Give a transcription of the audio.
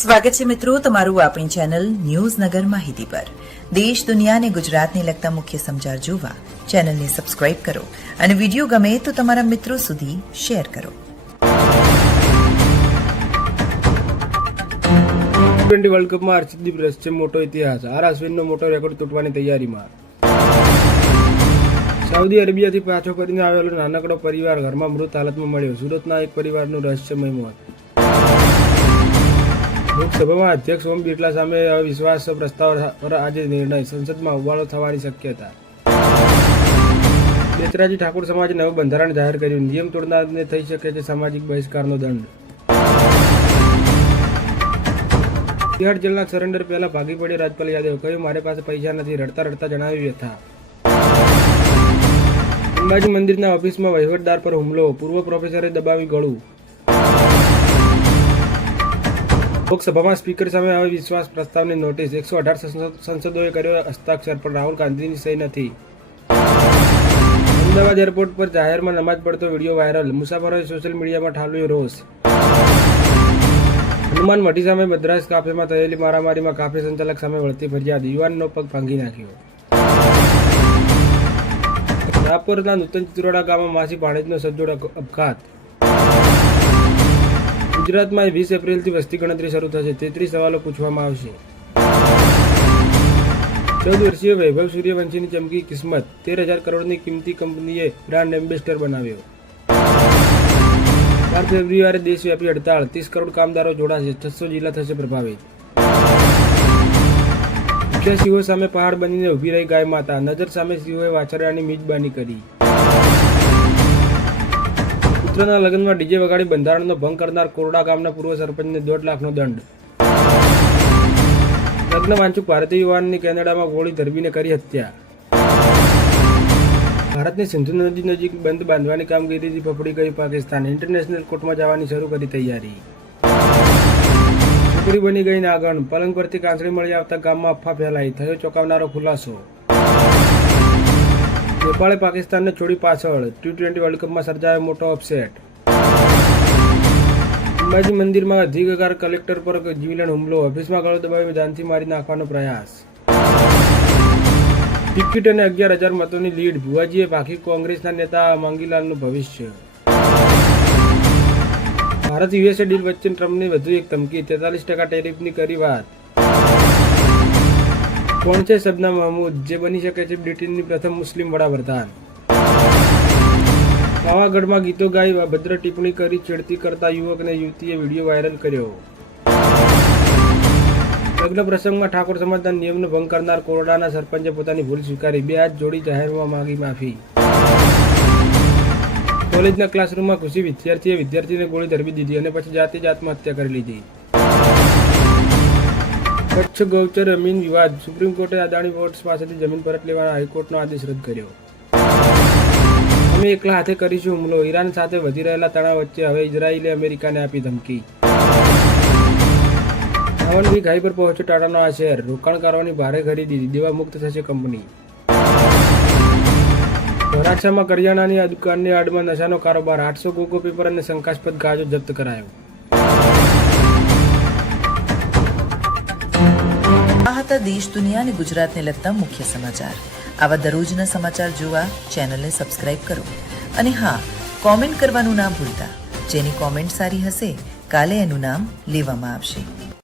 સ્વાગત છે મિત્રો તમારું આપણી ચેનલ ન્યૂઝ નગર માહિતી પર। દેશ દુનિયા અને ગુજરાતને લગતા મુખ્ય સમાચાર જોવા ચેનલને સબસ્ક્રાઇબ કરો અને વિડીયો ગમે તો તમારા મિત્રો સુધી શેર કરો। T20 વર્લ્ડ કપમાં હર્ષદીપ રચશે મોટો ઇતિહાસ। આર અશ્વિનનો મોટો રેકોર્ડ તૂટવાની તૈયારીમાં। સાઉદી અરેબિયાથી પાછો ફરીને આવેલો નાનકડો પરિવાર ઘરમાં મૃત હાલતમાં મળ્યો। સુરતના એક પરિવારનું રહસ્યમય મોત। લોકસભામાં અધ્યક્ષ ઓમ બિરલા સામે અવિશ્વાસ પ્રસ્તાવ પર આજે નિર્ણય। સંસદમાં હોબાળો થવાની શક્યતા। બેચરાજી ઠાકોર સમાજે નવું બંધારણ જાહેર કર્યું। નિયમ તોડનારને થઈ શકે છે સામાજિક બહિષ્કારનો દંડ। બિહાર જેલના સરેન્ડર પહેલા ભાગી પડ્યો રાજપાલ યાદવ। કહ્યું મારી પાસે પૈસા નથી, રડતા રડતા જણાવી વ્યથા। અંબાજી મંદિરના ઓફિસમાં વહીવટદાર પર હુમલો, પૂર્વ પ્રોફેસરે દબાવી ગળું। લોકસભામાં સ્પીકર સામે અવિશ્વાસ પ્રસ્તાવની નોટિસ। 118 સંસદોએ કર્યો હસ્તાક્ષર પણ રાહુલ ગાંધીની સહી નથી। અમદાવાદ એરપોર્ટ પર જાહેરમાં નમાજ પડતો વિડીયો વાયરલ। મુસાફરોએ સોશિયલ મીડિયામાં ઠાલવ્યો રોષ। હનુમાન મઢી સામે મદ્રાસ કાફેમાં થયેલી મારામારીમાં કાફે સંચાલક સામે વળતી ફરિયાદ। યુવાનનો પગ ભાંગી નાખ્યો। રાપરના નૂતન ચિત્રોડા ગામમાં માસી ભાણેજનો સજ્જડ અપઘાત। ગુજરાતમાં 20 એપ્રિલથી વસ્તી ગણતરી શરૂ થશે। 33 સવાલો પૂછવામાં આવશે। 14 વર્ષીય વૈભવ સૂર્યવંશીની ચમકી કિસ્મત। 13,000 કરોડની કિંમતી કંપનીએ બ્રાન્ડ એમ્બેસેડર બનાવ્યો। 12 ફેબ્રુઆરી દેશવ્યાપી હડતાળ। 30 કરોડ કામદારો જોડાશે। 600 જિલ્લા થશે પ્રભાવિત। મુખ્ય સિંહો સામે પહાડ બનીને ઊભી રહી ગાય માતા। નજર સામે સિંહોએ વાછરડાની મિજબાની કરી। પુત્રના લગ્નમાં ડીજે વગાડી બંધારણનો ભંગ કરનાર કોરડા ગામના પૂર્વ સરપંચને 1.5 લાખનો દંડ। લગ્ન વાંચુક ભારતીય યુવાનની કેનેડામાં ગોળી ધરબીને કરી હત્યા। ભારતની સિંધુ નદી નજીક બંધ બાંધવાની કામગીરીથી ફફડી ગઈ પાકિસ્તાન। ઇન્ટરનેશનલ કોર્ટમાં જવાની શરૂ કરી તૈયારી। છોકરી બની ગઈ નાગણ। પલંગ પરથી કાંસળી મળી આવતા ગામમાં અફવા ફેલાઈ। થયો ચોંકાવનારો ખુલાસો। નેપાળે પાકિસ્તાનને છોડી પાછળ। T20 વર્લ્ડ કપમાં સર્જાયો મોટો અપસેટ। અંબાજી મંદિરમાં અધિકાર કલેક્ટર પર જીવલેણ હુમલો। ઓફિસમાં ગળો દબાવી જાનથી મારી નાખવાનો પ્રયાસ। ટિકિટ અને 11,000 મતોની લીડ। ભુવાજીએ ભાખી કોંગ્રેસના નેતા માંગીલાલનું ભવિષ્ય। ભારત યુએસએ ડીલ વચ્ચે ટ્રમ્પની વધુ એક ધમકી। 43% ટેરિફની કરી વાત। કોણ છે શબનમ મહમૂદ, જે બની શકે છે બ્રિટનની પ્રથમ મુસ્લિમ વડાપ્રધાન? પાવાગઢમાં ગીતો ગાઈ અભદ્ર ટિપ્પણી કરી છેડતી કરતા યુવકને યુવતીએ વિડીયો વાયરલ કર્યો। લગ્ન પ્રસંગમાં ઠાકોર સમાજના નિયમનો ભંગ કરનાર કોરડાના સરપંચે પોતાની ભૂલ સ્વીકારી। 2 હાથ જોડી જાહેરમાં માંગી માફી। કોલેજના ક્લાસરૂમમાં ઘૂસી વિદ્યાર્થીને ગોળી ધરબી દીધી અને પછી જાતે જ આત્મહત્યા કરી લીધી। કચ્છ ગૌચર જમીન વિવાદ। સુપ્રીમ કોર્ટે અદાણી પોર્ટ્સ પાસેથી જમીન પરત લેવાના હાઈકોર્ટનો આદેશ રદ કર્યો। અમે એકલા હાથે કરીશું હુમલો। ઈરાન સાથે વધી રહેલા તણાવ વચ્ચે હવે ઇઝરાયેલે અમેરિકાને આપી ધમકી। 52 વીક હાઈ પર પહોંચ્યો ટાટાનો આ શેર। રોકાણકારોની ભારે ખરીદી। દેવા મુક્ત થશે કંપની। વરાછામાં કરિયાણાની દુકાનની આડમાં નશાનો કારોબાર। 800 કોકો પેપર અને શંકાસ્પદ ગાંજો જપ્ત કરાયો। આ હતા દેશ દુનિયા અને ગુજરાતને લગતા મુખ્ય સમાચાર। આવા દરરોજના સમાચાર જોવા ચેનલને સબસ્ક્રાઇબ કરો અને હા, કોમેન્ટ કરવાનું ના ભૂલતા। જેની કોમેન્ટ સારી હશે કાલે એનું નામ લેવામાં આવશે।